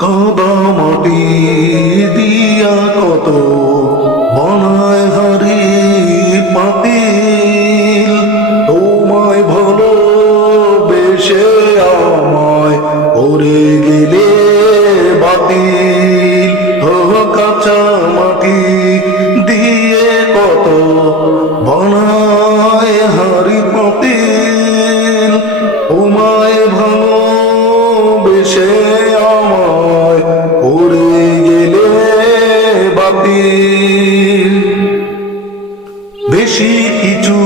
কাদা মাটি দিয়া কত বনায় হারি পাতিল, তোমায় ভালো বেশে আমায় করে গেলে বাতিল। কাঁচা মাটি দিয়ে কত বনায় হারি পাতিল, তোমায় ভালো বেশে আমায় করে গেলে বাতিল। বেশি কিছু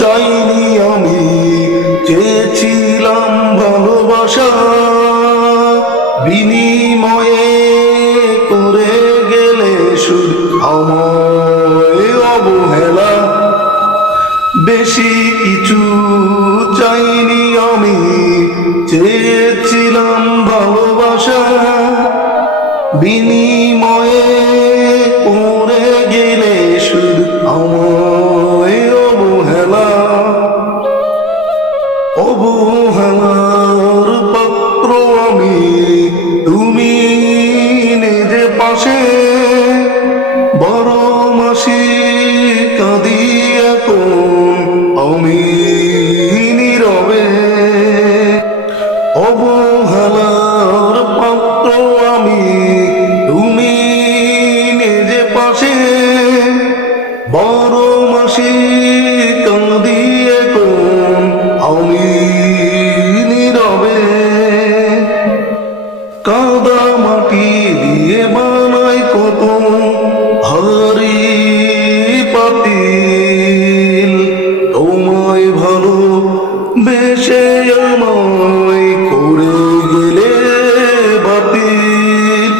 চাইনি আমি, চেয়েছিলাম ভালোবাসা, বিনিময়ে করে গেলে শুধু আমায় অবহেলা। বেশি কিছু চাইনি আমি, চেয়েছিলাম ভালোবাসা, বিনিময়ে করে গেলে শুধু আমায় অবহেলা। অবহেলার পাত্র আমি, তুমি নিজে পাশে, বড় মাসি কাঁদি এখন আমি নীরবে। অবহেলার পাত্র আমি, তুমি নিজে পাশে, বড় মাসি কাঁদি এখন আমি নীরবে। কাদা মাটি দিয়ে বানাই কত হারি পাতিল, তোমায় ভালো বেশে আমায় করে গেলে বাতিল।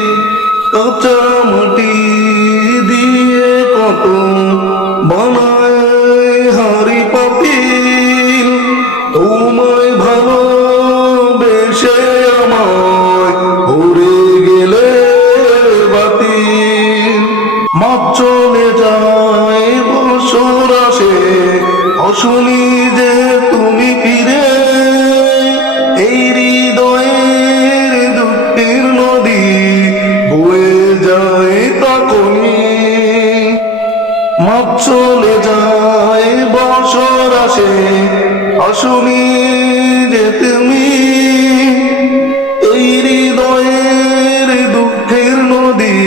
কাঁচা মাটি দিয়ে কত বানায় হারি পাতিল, তোমায় ভালো বেশে আমায় করে গেলে বাতিল। মাপ চলে যায় বছর আসে, অশুনি যে তুমি ফিরে, এই হৃদয়ের দুঃখের নদী বয়ে যায় তখনই। মাপ চলে যায় বছর আসে, অশুনি যে তুমি, এই হৃদয়ের দুঃখের নদী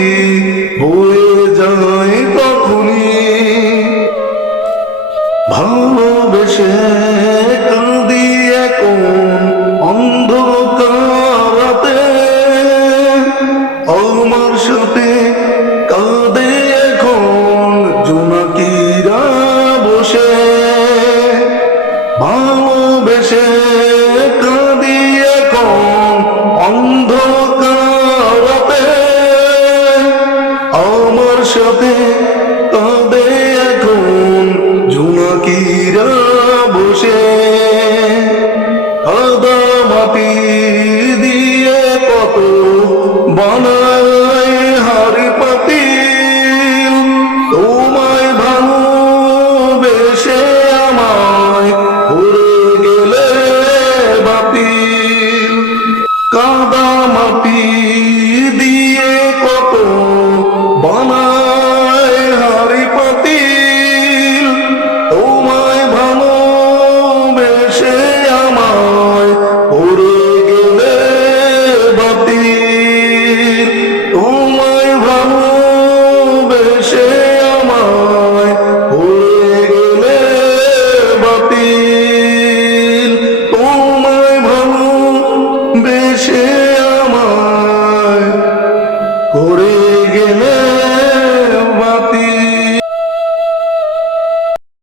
বয়ে যায় তখনই। ভালোবেসে কাঁদি এখন অন্ধকার রাতে, আমার সাথে কাঁদে এখন জোনাকিরা বসে। ভালোবেসে কাঁদি এখন অন্ধকার রাতে, আমার সাথে কাঁদে এখন জোনাকিরা বসে। কাদা মাটি দিয়ে কত বানায় হারি পাতিল, তোমায় ভালোবেসে আমায় করে গেলে বাতিল। কাদা মাটি